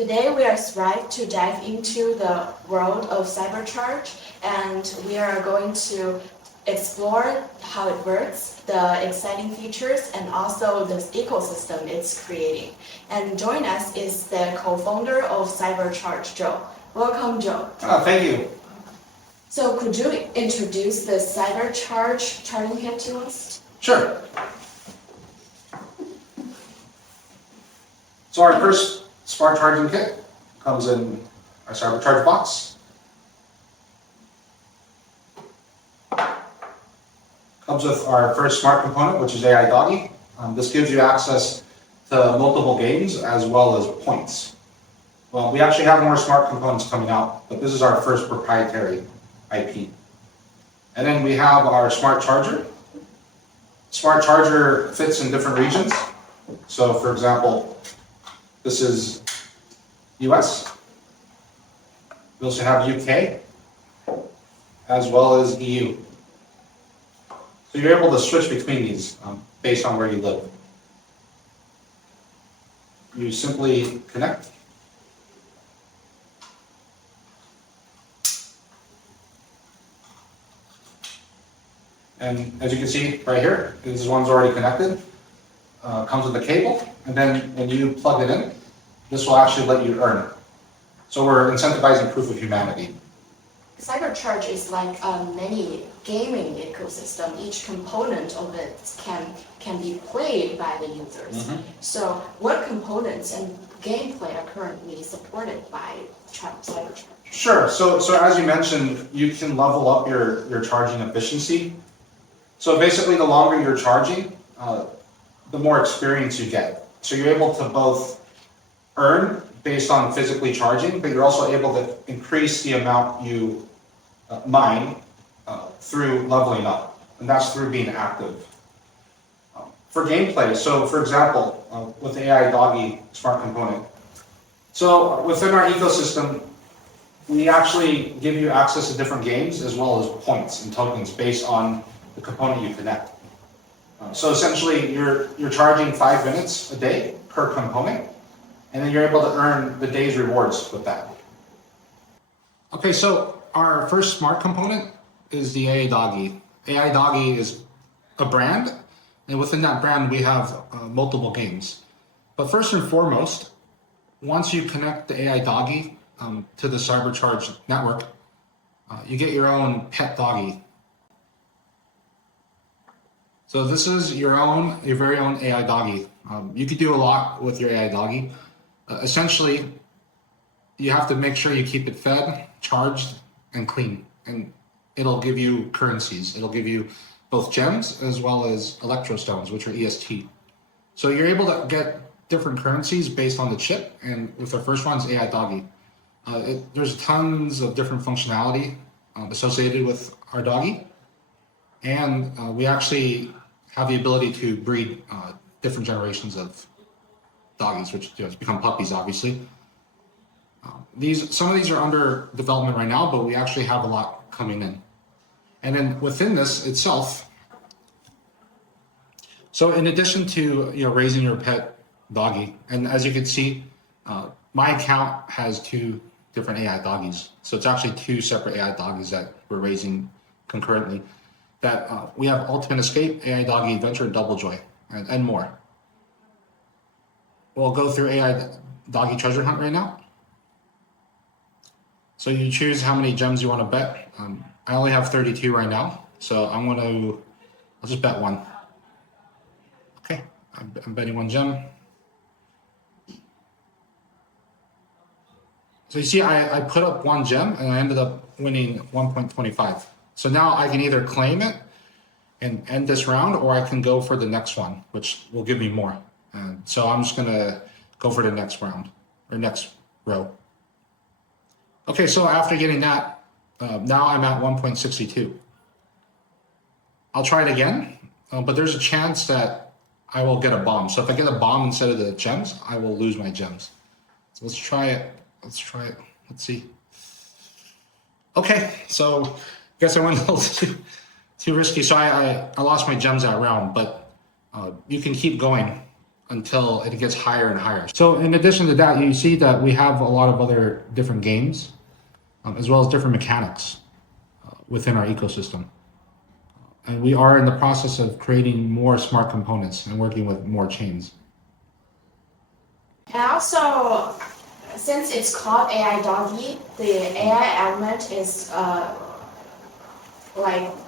Today we are thrilled to dive into the world of CyberCharge, and we are going to explore how it works, the exciting features, and also the ecosystem it's creating. And join us is the co-founder of CyberCharge, Joe. Welcome, Joe. Thank you. So could you introduce the CyberCharge charging kit to us? Sure. So our first smart charging kit comes in our CyberCharge box. Comes with our first smart component, which is AI Doggy. This gives you access to multiple games as well as points. Well, we actually have more smart components coming out, but this is our first proprietary IP. And then we have our smart charger. Smart charger fits in different regions. So for example, this is US. We also have UK, as well as EU. So you're able to switch between these based on where you live. You simply connect. And as you can see right here, this one's already connected. Comes with a cable, and then when you plug it in, this will actually let you earn. So we're incentivizing proof of humanity. CyberCharge is like a mini gaming ecosystem. Each component of it can be played by the users. So what components and gameplay are currently supported by CyberCharge? Sure. So as you mentioned, you can level up your charging efficiency. So basically, the longer you're charging, the more experience you get. So you're able to both earn based on physically charging, but you're also able to increase the amount you mine through leveling up, and that's through being active. For gameplay, so for example, with the AI Doggy smart component, so within our ecosystem, we actually give you access to different games as well as points and tokens based on the component you connect. So essentially, you're charging 5 minutes a day per component, and then you're able to earn the day's rewards with that. Okay, so our first smart component is the AI Doggy. AI Doggy is a brand, and within that brand, we have multiple games. But first and foremost, once you connect the AI Doggy to the CyberCharge network, you get your own pet doggy. So this is your very own AI Doggy. You could do a lot with your AI Doggy. Essentially, you have to make sure you keep it fed, charged, and clean. And it'll give you currencies. It'll give you both gems as well as electrostones, which are EST. So you're able to get different currencies based on the chip. And with our first one is AI Doggy. There's tons of different functionality associated with our doggy. And we actually have the ability to breed different generations of doggies, which become puppies, obviously. Some of these are under development right now, but we actually have a lot coming in. And then within this itself, so in addition to raising your pet doggy, and as you can see, my account has 2 different AI doggies. So it's actually 2 separate AI doggies that we're raising concurrently. That we have Ultimate Escape, AI Doggy Adventure, Double Joy, and more. We'll go through AI Doggy Treasure Hunt right now. So you choose how many gems you want to bet. I only have 32 right now, so I'll just bet 1. Okay, I'm betting 1 gem. So you see, I put up 1 gem and I ended up winning 1.25. So now I can either claim it and end this round, or I can go for the next one, which will give me more. So I'm just gonna go for the next round, or next row. Okay, so after getting that, now I'm at 1.62. I'll try it again, but there's a chance that I will get a bomb. So if I get a bomb instead of the gems, I will lose my gems. So let's try it. Let's see. Okay, so I guess I went a little too risky. So I lost my gems that round, but you can keep going until it gets higher and higher. So in addition to that, you see that we have a lot of other different games, as well as different mechanics within our ecosystem. And we are in the process of creating more smart components and working with more chains. And also, since it's called AI Doggy, the AI element is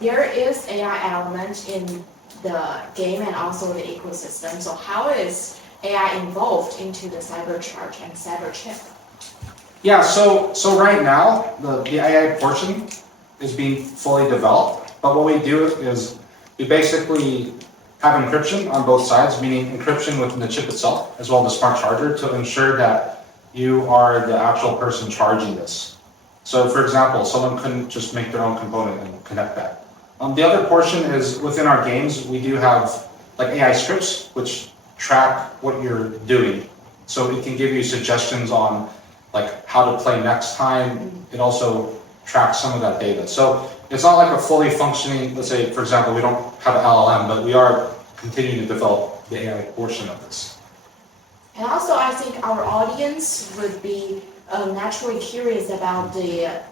there is AI element in the game and also the ecosystem. So how is AI involved into the CyberCharge and CyberChip? Yeah, so right now, the AI portion is being fully developed, but what we do is we basically have encryption on both sides, meaning encryption within the chip itself, as well as the smart charger, to ensure that you are the actual person charging this. So for example, someone couldn't just make their own component and connect that. The other portion is within our games, we do have like AI scripts, which track what you're doing. So it can give you suggestions on like how to play next time. It also tracks some of that data. So it's not like a fully functioning, let's say, for example, we don't have an LLM, but we are continuing to develop the AI portion of this. And also, I think our audience would be naturally curious about the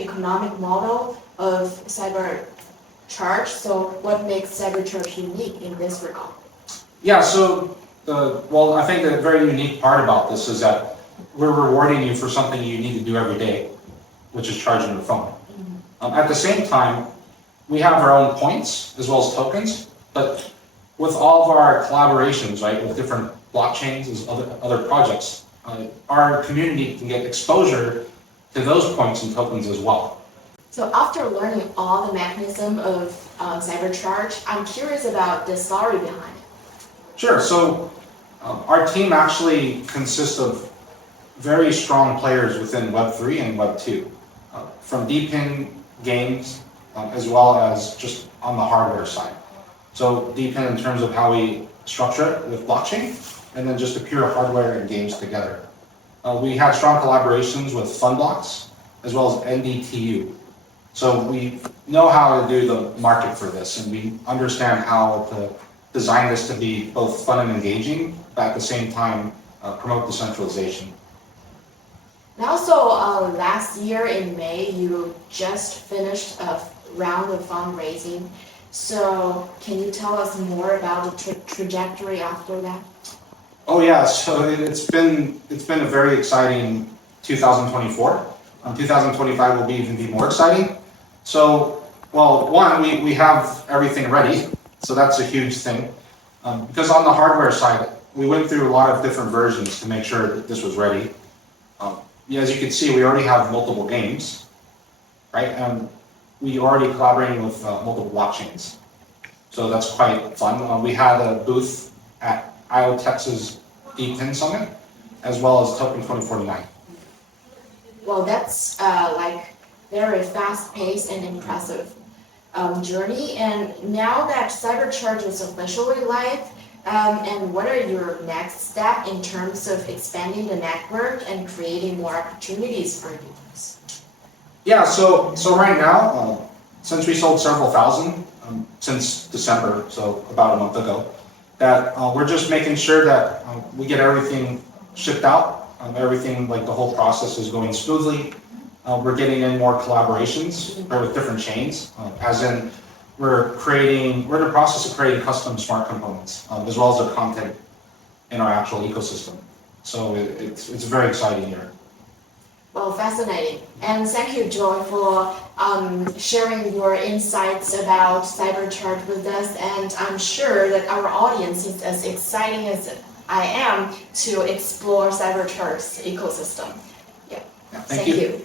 economic model of CyberCharge. So what makes CyberCharge unique in this regard? Yeah, so, well, I think the very unique part about this is that we're rewarding you for something you need to do every day, which is charging your phone. At the same time, we have our own points as well as tokens, but with all of our collaborations, right, with different blockchains and other projects, our community can get exposure to those points and tokens as well. So after learning all the mechanism of CyberCharge, I'm curious about the story behind it. Sure, so our team actually consists of very strong players within Web3 and Web2, from DeepIn games as well as just on the hardware side. So DeepIn in terms of how we structure it with blockchain, and then just the pure hardware and games together. We had strong collaborations with Funblocks as well as NDTU. So we know how to do the market for this, and we understand how to design this to be both fun and engaging, but at the same time promote decentralization. And also, last year in May, you just finished a round of fundraising. So can you tell us more about the trajectory after that? Oh yeah, so it's been a very exciting 2024. 2025 will even be more exciting. So, well, one, we have everything ready, so that's a huge thing. Because on the hardware side, we went through a lot of different versions to make sure that this was ready. As you can see, we already have multiple games, right? And we already collaborating with multiple blockchains. So that's quite fun. We had a booth at IoTex's DeepIn Summit, as well as Token 2049. Well, that's like very fast-paced and impressive journey. And now that CyberCharge is officially live, and what are your next steps in terms of expanding the network and creating more opportunities for users? Yeah, so right now, since we sold several thousand since December, so about a month ago, that we're just making sure that we get everything shipped out, everything, like the whole process is going smoothly. We're getting in more collaborations with different chains, as in we're in the process of creating custom smart components, as well as the content in our actual ecosystem. So it's a very exciting year. Well, fascinating. And thank you, Joy, for sharing your insights about CyberCharge with us. And I'm sure that our audience is as exciting as I am to explore CyberCharge's ecosystem. Yeah. Thank you.